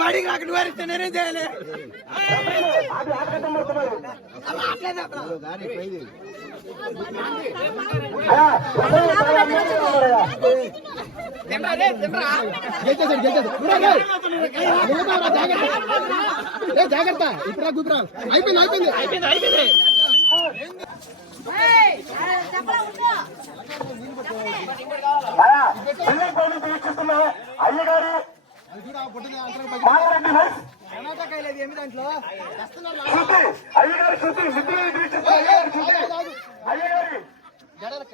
బడికి రాక నువ్వు అరిస్తే నేనేం చేయాలి గెలిచేసాడు గెలిచేసాడు జాగ్రత్త ఏ జాగ్రత్త ఇప్పుడు గుబరా అయిపోయింది అయిపోయింది అయిపోయింది అయిపోయింది అయ్యగారు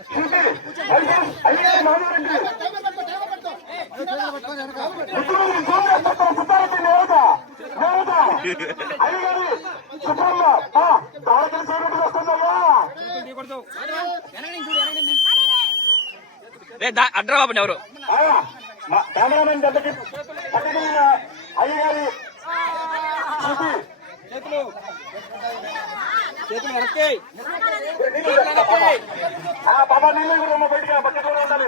శృతి మాధవరెడ్డి అడ్రా బాబు ఎవరు? కెమెరామెన్ దగ్గరికి అయ్యగారి నీళ్ళు కూడా బకెట్ కూడా ఉండాలి.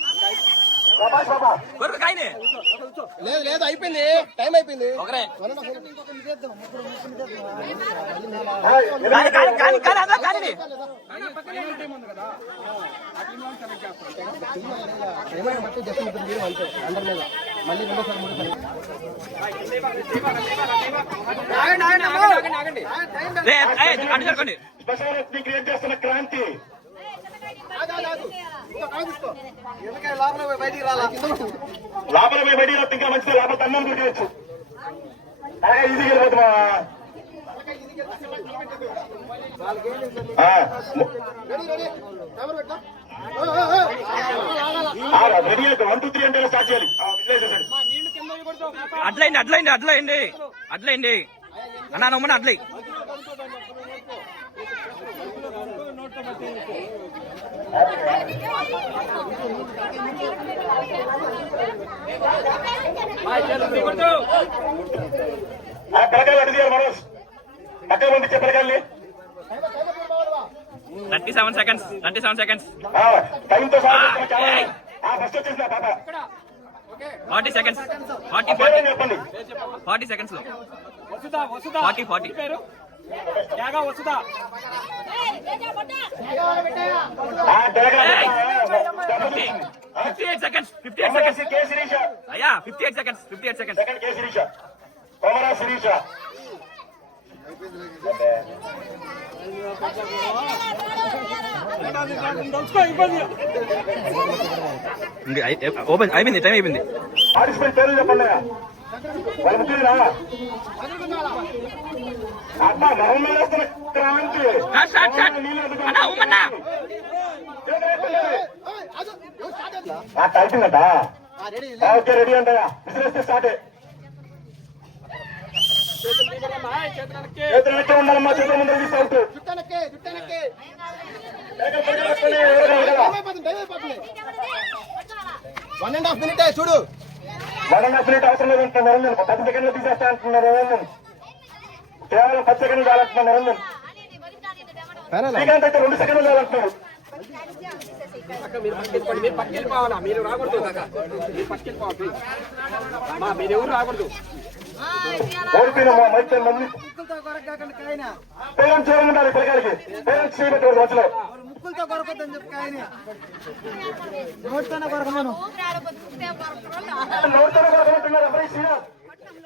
లేదు లేదు అయిపోయింది. టైం అయిపోయింది. మళ్ళీ రెండోసారి చేస్తున్న క్రాంతి. లోపల పోయి బయటికి రాస్తే ఇంకా మంచిది లోపల తన్నం దూకేయచ్చు అలాగే ఈజీగా వెళ్ళిపోతున్నా రెడీ అయితే వన్ టూ త్రీ అంటే స్టార్ట్ చేయాలి. ఆ, విశ్లేషించండి అట్లయింది అట్లయింది అట్లయింది అట్లయింది అన్నా నమ్మని అట్లయి ఆ పిల్లకాయలు అడిగి మనోజ్ పక్కన పంపించే పిల్లకాయల్ని thirty seven seconds thirty seven seconds టైంతో first పాప forty seconds forty forty forty సెకండ్స్లో ఫార్టీ ఫార్టీ ఆ డేగా fifty eight seconds fifty eight seconds అయ్యా fifty eight seconds fifty eight seconds second K Sirisha Komara Sirisha open అయిపోయింది టైం అయిపోయింది. Participant పేర్లు చెప్పండి. అంట ఓకే రెడీ అంటయా విసిరేస్తే స్టార్ట్ చేతులకి ఉండాలమ్మా చేతుల ముందర తీసి out. One and half minute చూడు. వన్ అండ్ హాఫ్ మినిట్ అవసరం లేదు అంటున్నారు నిరంజన్ పది సెకండ్లు తీసేస్తా అంటున్నారు నిరంజన్ కేవలం పది సెకండ్లు చాలంటున్నారు నిరంజన్ శ్రీకాంత్ అయితే రెండు సెకండ్లు మీరు పట్టుకెళ్ళిపోవాలా మీరు రాకూడదు కాక మీరు పట్టుకెళ్ళిపోవాలి. మా రాకూడదు మంది పేరెంట్స్ ఎవరు ఉండాలి పిల్లకాయలకి పేరెంట్స్ చేయబెట్టకూడదు మధ్యలో? ముక్కులతో కొరకొద్దని చెప్పి ఆయన. నోటితోనే కొరకమను.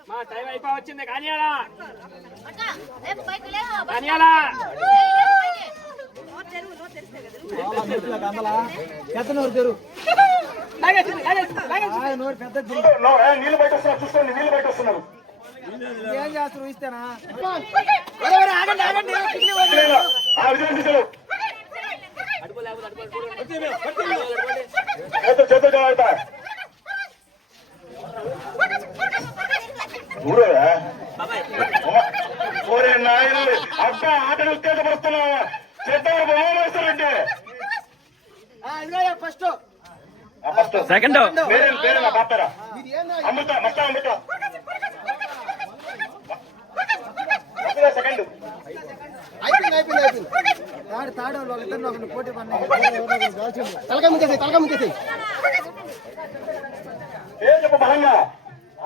మా టైం అయిపోయి వచ్చింది కానియాలా కానియాలా పెద్ద నోరు తెరు నోరు పెద్ద నీళ్ళు బయట వస్తున్నారు చూసుకోండి నీళ్ళు బయట వస్తున్నారు. ఏం చేస్తారు ఇస్తేనా లేదా? ఆ విజయం తీసారు చేతులు చేతులు కావాలట ఊరేరా ఒరే నాయన అబ్బా ఆటను ఉత్తేజపరుస్తున్నావా చెత్తవారు బొమ్మేస్తారంటే ఫస్ట్ ఫస్ట్ సెకండ్ పేరేం? పేరేనా పాపరా ఇది అమృత మస్తా అమృత. సెకండ్ తాడు తాడు వాళ్ళిద్దరిని ఒకరిని పోటీ పడినాయి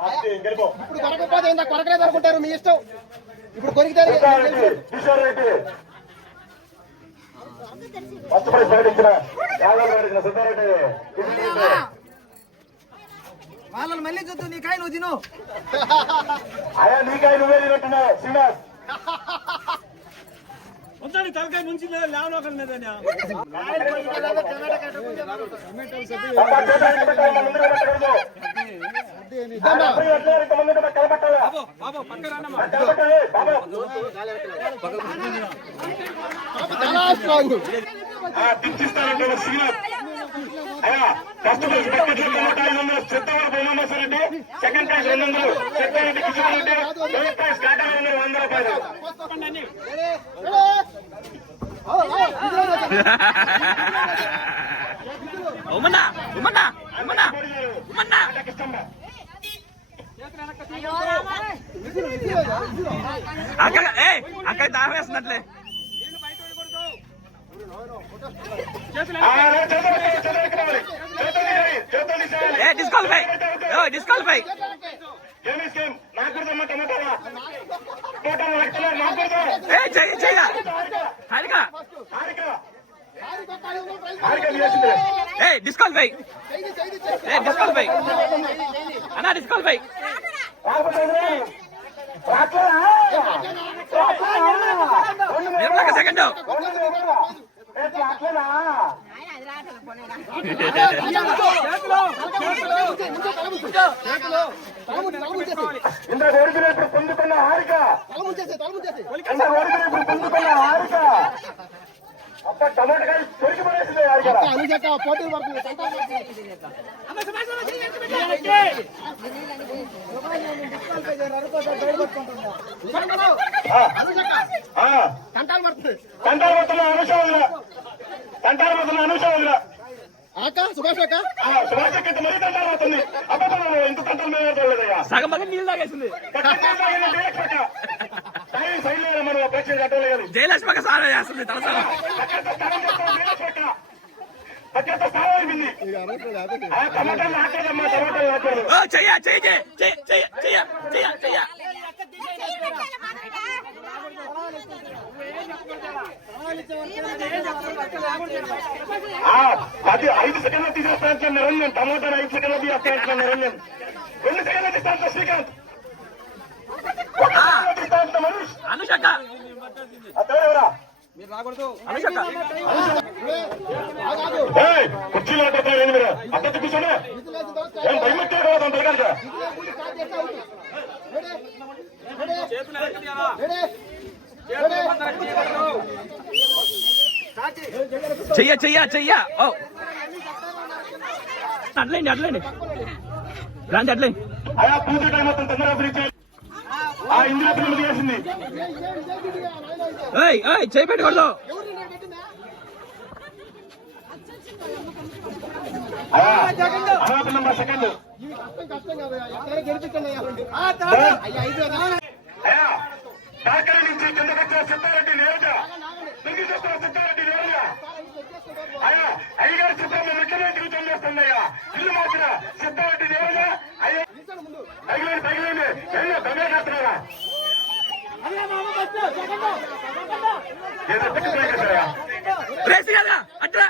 ఆస్తి గెలుపు. ఇప్పుడు కొరకపోతే ఏందా కొరకలేదు అనుకుంటారు మీ ఇష్టం. ఇప్పుడు కొరికితే సిద్ధారెడ్డి కిషోర్ రెడ్డి. ఫస్ట్ ప్రైజ్ ప్రకటించిన యాదవ్ ప్రకటించిన సిద్ధారెడ్డి వాళ్ళని మళ్ళీ చూద్దు నీ కాయ నువ్వు తిను ఆయా నీకాయ నువ్వే తినట్టున్నావు శ్రీనివాస్. అబ్బా, చేతులు ఎత్తి పెట్టాలి, ముందుకు ఫస్ట్ ప్రైజ్ బకెట్లో టమాటా ఐదు వందలు చిత్తవరపు ఉమామేశ్వరరెడ్డి సెకండ్ ప్రైజ్ రెండు వందలు చిత్తవరెడ్డి కిషోర్ రెడ్డి థర్డ్ ప్రైజ్ కాటా వందలు వంద రూపాయలు. ఉమ్మన్నా ఉమ్మన్నా ఉమ్మన్నా ఉమ్మన్నా. ఇష్టంగా అక్క ఏ అక్క దారి వేస్తున్నట్లే ఆ, లేదు, చేతులు ఎత్తాలి, చేతులు ఎత్తాలి. చేతులు తీయాలి, చేతులు తీసేయాలి. ఏ డిస్క్వాలిఫై డిస్క్వాలిఫై డిస్క్వాలిఫై డిస్క్వాలిఫై అన్నా డిస్క్వాలిఫై. నిర్మలక సెకండ్ రెండు మీద. ఏ, రాట్లేదా? ఇంత ఓడిపోయిన ఇప్పుడు పొందుకున్న హారిక ఇంత ఓడిపోయిన ఇప్పుడు పొందుకున్న హారిక అబ్బా టమాటకాయ పొరికి పడేసింది హారిక పోటీలు పడుతుంది. కంటాలు పడుతుంది. కంటాలు పడుతున్న అనుష వదిన కంటాలు పడుతున్న అనుష వదిన సగం మగం నీళ్ళు తాగేసింది. జయలక్ష్మి సారా చేస్తుంది తలసారం. చెయ్య చెయ్య చెయ్య చెయ్య చెయ్య చెయ్య అది ఐదు సెకండ్లు తీసేస్తాను నిరంజన్ టమాటాలు ఐదు సెకండ్లు తీసేస్తాను నిరంజన్. ఎన్ని సెకండ్లు తీస్తాను శ్రీకాంత్. ఏయ్, కుర్చీలో పడతావు ఏంది మీరు? అద్దె కూర్చోండి ఇది లేదు దోస ఏం భయం వచ్చే కదా అంత కనుక ఇది లేకుండా స్టార్ట్ చేస్తే అవుట్ రెడీ రెడీ రెడీ చెయ్య చెయ్య చెయ్య. ఓ. అట్లేండి అట్లేండి రాండి అట్లే అలా పూజ టైం మొత్తం తొందరగా వస్తుందయ్యా ఇల్లు మార్చిన సిద్ధారెడ్డి దేవన పైకి పైకి దొంగ చేస్తున్నారా? అట్లా.